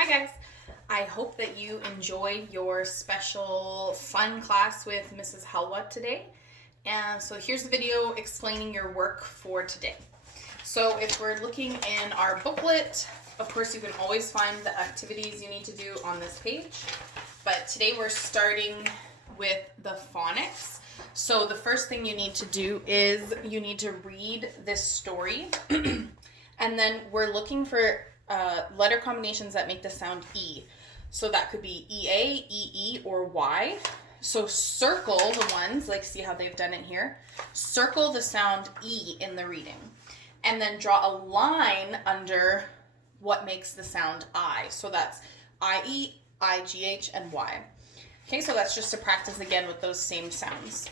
Hi guys. I hope that you enjoyed your special fun class with Mrs. Halwa today. And so here's the video explaining your work for today. So if we're looking in our booklet, of course you can always find the activities you need to do on this page. But today we're starting with the phonics. So the first thing you need to do is you need to read this story. And then we're looking for letter combinations that make the sound E. So that could be EA, EE, or Y. So circle the ones, like see how they've done it here? Circle the sound E in the reading. And then draw a line under what makes the sound I. So that's IE, IGH, and Y. Okay, so that's just to practice again with those same sounds.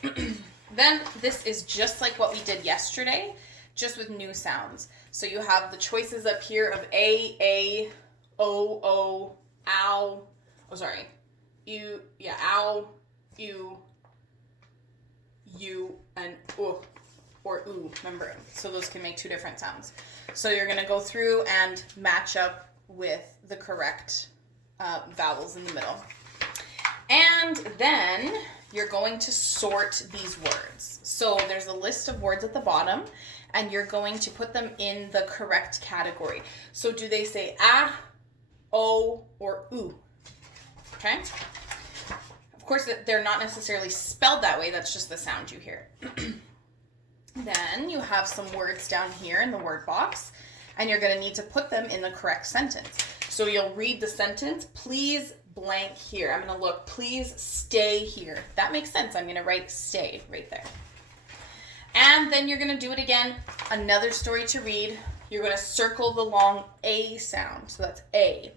Then this is just like what we did yesterday, just with new sounds. So you have the choices up here of A, O, ow, oh sorry, ow, you, and or oo, remember. So those can make two different sounds. So you're gonna go through and match up with the correct vowels in the middle. And then you're going to sort these words. So there's a list of words at the bottom, and you're going to put them in the correct category. So do they say o, or oo? Okay? Of course, they're not necessarily spelled that way. That's just the sound you hear. Then you have some words down here in the word box, and you're going to need to put them in the correct sentence. So you'll read the sentence, please blank here. I'm going to look, please stay here. That makes sense. I'm going to write stay right there. And then you're going to do it again. Another story to read. You're going to circle the long A sound. So that's A.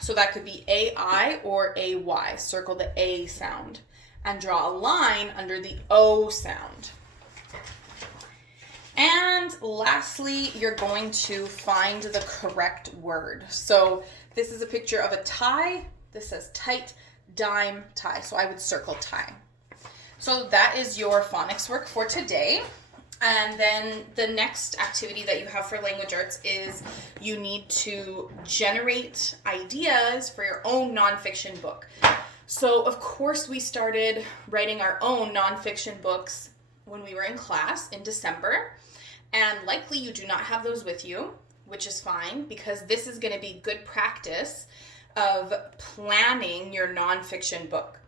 So that could be AI or AY. Circle the A sound. And draw a line under the O sound. And lastly, you're going to find the correct word. So this is a picture of a tie. This says tight, dime, tie. So I would circle tie. So that is your phonics work for today. And then the next activity that you have for language arts is you need to generate ideas for your own nonfiction book. So of course we started writing our own nonfiction books when we were in class in December. And likely you do not have those with you, which is fine because this is going to be good practice of planning your nonfiction book.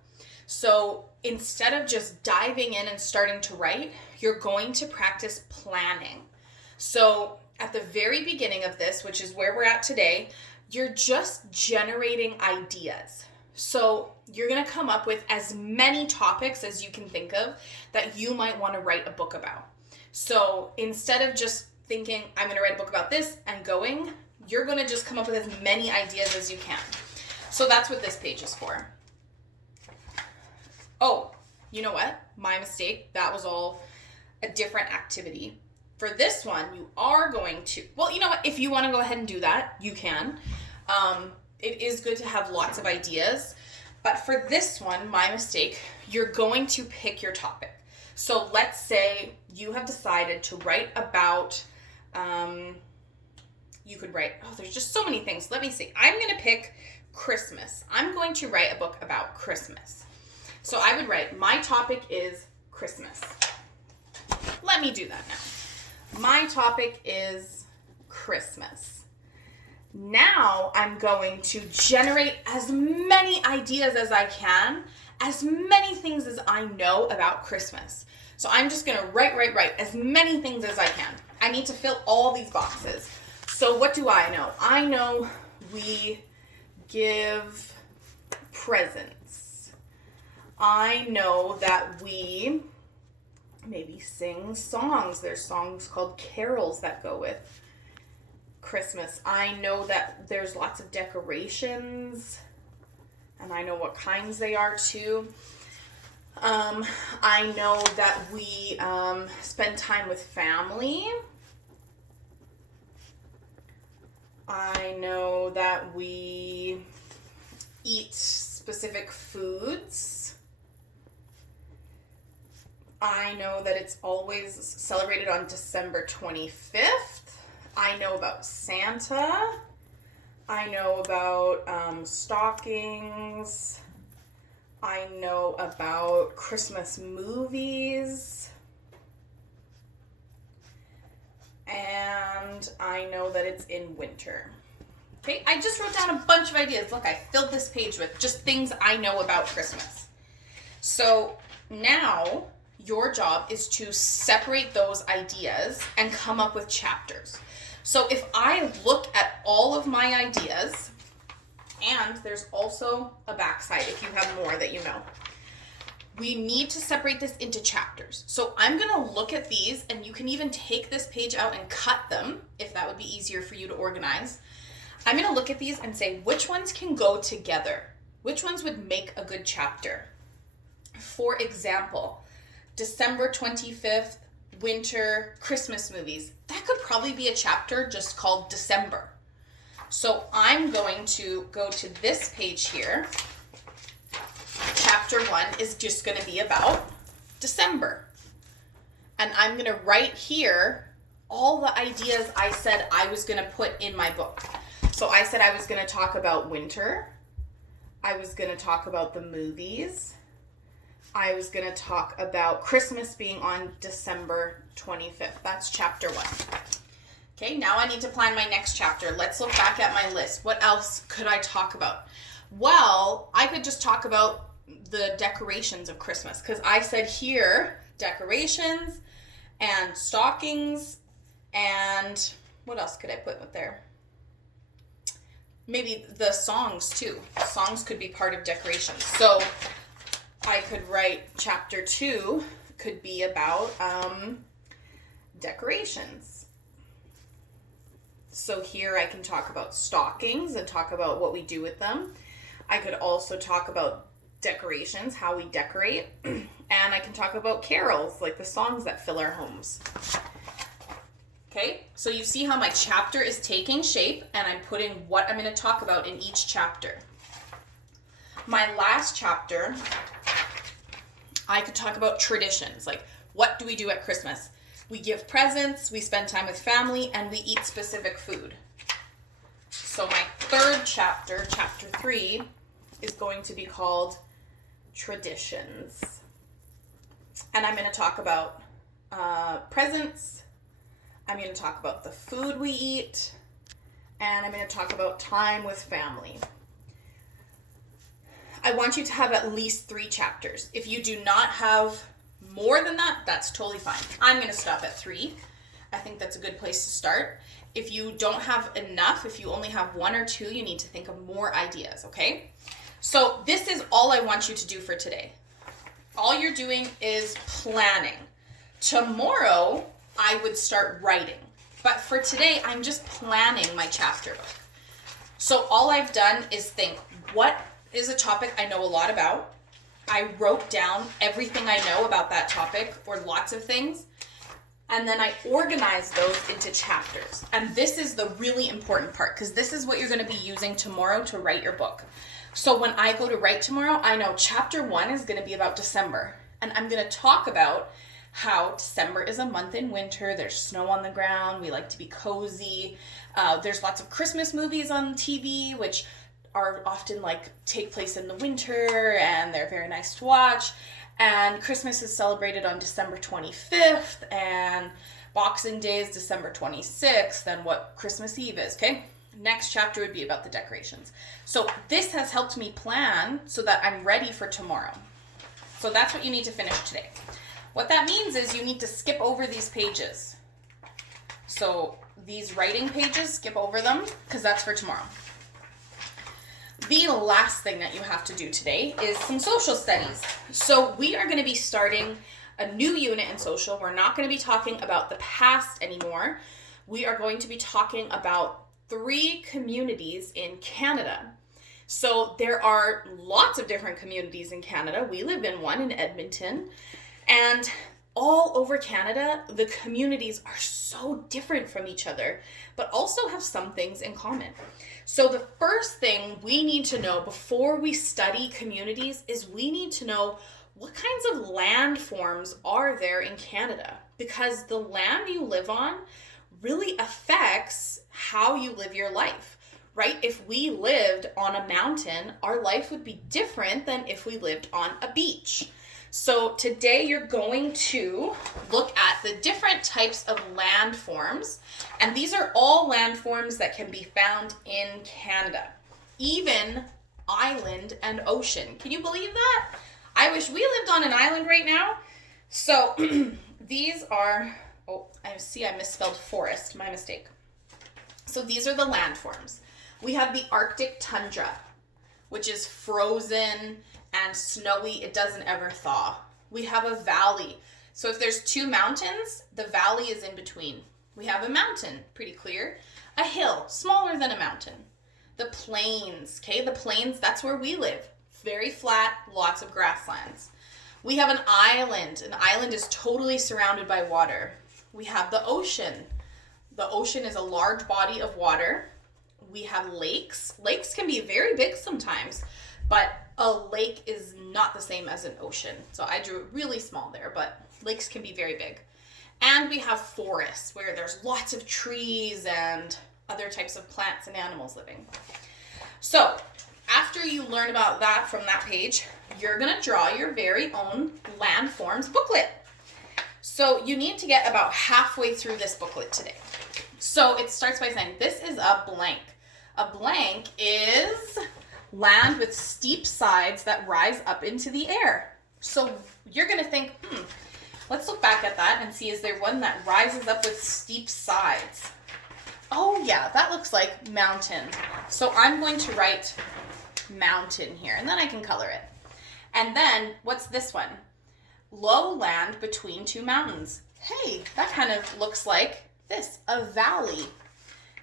So instead of just diving in and starting to write, you're going to practice planning. So at the very beginning of this, which is where we're at today, you're just generating ideas. So you're going to come up with as many topics as you can think of that you might want to write a book about. So instead of just thinking, I'm going to write a book about this and going, you're going to just come up with as many ideas as you can. So that's what this page is for. Oh, you know what? My mistake. That was all a different activity. For this one, you are going to, well, you know what? If you want to go ahead and do that, you can. It is good to have lots of ideas. But for this one, my mistake, you're going to pick your topic. So let's say you have decided to write about, you could write, there's just so many things. Let me see. I'm going to pick Christmas. I'm going to write a book about Christmas. So I would write, my topic is Christmas. Let me do that now. My topic is Christmas. Now I'm going to generate as many ideas as I can, as many things as I know about Christmas. So I'm just going to write as many things as I can. I need to fill all these boxes. So what do I know? I know we give presents. I know that we maybe sing songs. There's songs called carols that go with Christmas. I know that there's lots of decorations, and I know what kinds they are too. I know that we spend time with family. I know that we eat specific foods. I know that it's always celebrated on December 25th. I know about Santa. I know about stockings. I know about Christmas movies. And I know that it's in winter. Okay, I just wrote down a bunch of ideas. Look, I filled this page with just things I know about Christmas. So now your job is to separate those ideas and come up with chapters. So if I look at all of my ideas, and there's also a backside if you have more that you know, we need to separate this into chapters. So I'm going to look at these, and you can even take this page out and cut them if that would be easier for you to organize. I'm going to look at these and say which ones can go together. Which ones would make a good chapter? For example, December 25th, winter, Christmas movies. That could probably be a chapter just called December. So I'm going to go to this page here. Chapter 1 is just going to be about December. And I'm going to write here all the ideas I said I was going to put in my book. So I said I was going to talk about winter. I was going to talk about the movies. I was going to talk about Christmas being on December 25th. That's chapter 1. Okay, now I need to plan my next chapter. Let's look back at my list. What else could I talk about? Well, I could just talk about the decorations of Christmas, because I said here, decorations and stockings, and what else could I put with there? Maybe the songs too. Songs could be part of decorations. So I could write chapter 2 could be about decorations. So here I can talk about stockings and talk about what we do with them. I could also talk about decorations, how we decorate, and I can talk about carols, like the songs that fill our homes. Okay, so you see how my chapter is taking shape, and I'm putting what I'm going to talk about in each chapter. My last chapter, I could talk about traditions, like what do we do at Christmas? We give presents, we spend time with family, and we eat specific food. So my third chapter, chapter 3, is going to be called Traditions. And I'm going to talk about presents, I'm going to talk about the food we eat, and I'm going to talk about time with family. I want you to have at least 3 chapters. If you do not have more than that, that's totally fine. I'm going to stop at 3. I think that's a good place to start. If you don't have enough, if you only have 1 or 2, you need to think of more ideas, okay? So this is all I want you to do for today. All you're doing is planning. Tomorrow, I would start writing. But for today, I'm just planning my chapter book. So all I've done is think, what is a topic I know a lot about? I wrote down everything I know about that topic, or lots of things, and then I organized those into chapters. And this is the really important part, because this is what you're going to be using tomorrow to write your book. So when I go to write tomorrow, I know chapter 1 is going to be about December, and I'm going to talk about how December is a month in winter. There's snow on the ground. We like to be cozy. There's lots of Christmas movies on TV, which are often like take place in the winter, and they're very nice to watch. And Christmas is celebrated on December 25th, and Boxing Day is December 26th, and what Christmas Eve is, okay? Next chapter would be about the decorations. So this has helped me plan so that I'm ready for tomorrow. So that's what you need to finish today. What that means is you need to skip over these pages. So these writing pages, skip over them, because that's for tomorrow. The last thing that you have to do today is some social studies. So we are going to be starting a new unit in social. We're not going to be talking about the past anymore. We are going to be talking about 3 communities in Canada. So there are lots of different communities in Canada. We live in one in Edmonton. And all over Canada, the communities are so different from each other, but also have some things in common. So the first thing we need to know before we study communities is we need to know what kinds of land forms are there in Canada, because the land you live on really affects how you live your life. right? If we lived on a mountain, our life would be different than if we lived on a beach. So today you're going to look at the different types of landforms, and these are all landforms that can be found in Canada, even island and ocean. Can you believe that? I wish we lived on an island right now. So these are, oh, I see I misspelled forest, my mistake. So these are the landforms. We have the Arctic tundra, which is frozen and snowy. It doesn't ever thaw. We have a valley. So if there's two mountains, the valley is in between. We have a mountain, pretty clear. A hill, smaller than a mountain. The plains, okay? The plains, that's where we live. Very flat, lots of grasslands. We have an island. An island is totally surrounded by water. We have the ocean. The ocean is a large body of water. We have lakes. Lakes can be very big sometimes, but a lake is not the same as an ocean. So I drew it really small there, but lakes can be very big. And we have forests where there's lots of trees and other types of plants and animals living. So after you learn about that from that page, you're gonna draw your very own landforms booklet. So you need to get about halfway through this booklet today. So it starts by saying, this is a blank. A blank is land with steep sides that rise up into the air. So you're gonna think, let's look back at that and see, is there one that rises up with steep sides? Oh yeah, that looks like mountain. So I'm going to write mountain here, and then I can color it. And then what's this one? Low land between two mountains. Hey, that kind of looks like this, a valley.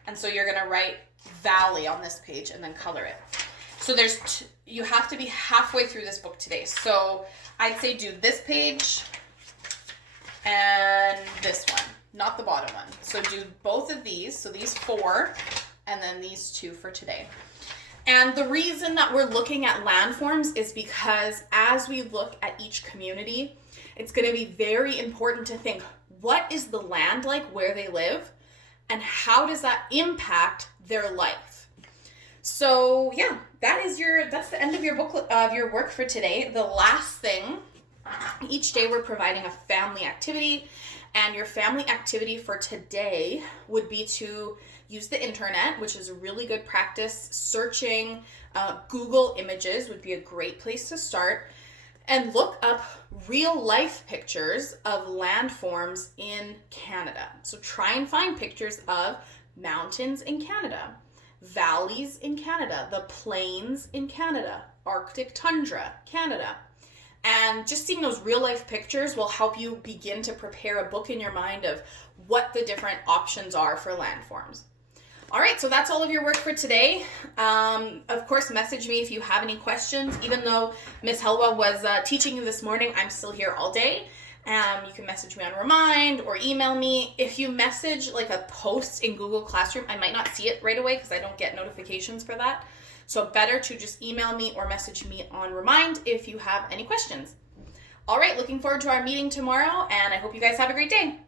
And so you're gonna write valley on this page and then color it. So you have to be halfway through this book today. So I'd say do this page and this one, not the bottom one. So do both of these, so these 4, and then these 2 for today. And the reason that we're looking at landforms is because as we look at each community, it's going to be very important to think, what is the land like where they live, and how does that impact their life? So yeah, that's the end of your booklet, of your work for today. The last thing, each day we're providing a family activity, and your family activity for today would be to use the internet, which is a really good practice. Searching Google Images would be a great place to start, and look up real life pictures of landforms in Canada. So try and find pictures of mountains in Canada, valleys in Canada, the plains in Canada, Arctic tundra, Canada. And just seeing those real life pictures will help you begin to prepare a book in your mind of what the different options are for landforms. All right, so that's all of your work for today. Of course, message me if you have any questions. Even though Miss Helwa was teaching you this morning, I'm still here all day. You can message me on Remind or email me. If you message like a post in Google Classroom, I might not see it right away because I don't get notifications for that. So better to just email me or message me on Remind if you have any questions. All right, looking forward to our meeting tomorrow, and I hope you guys have a great day.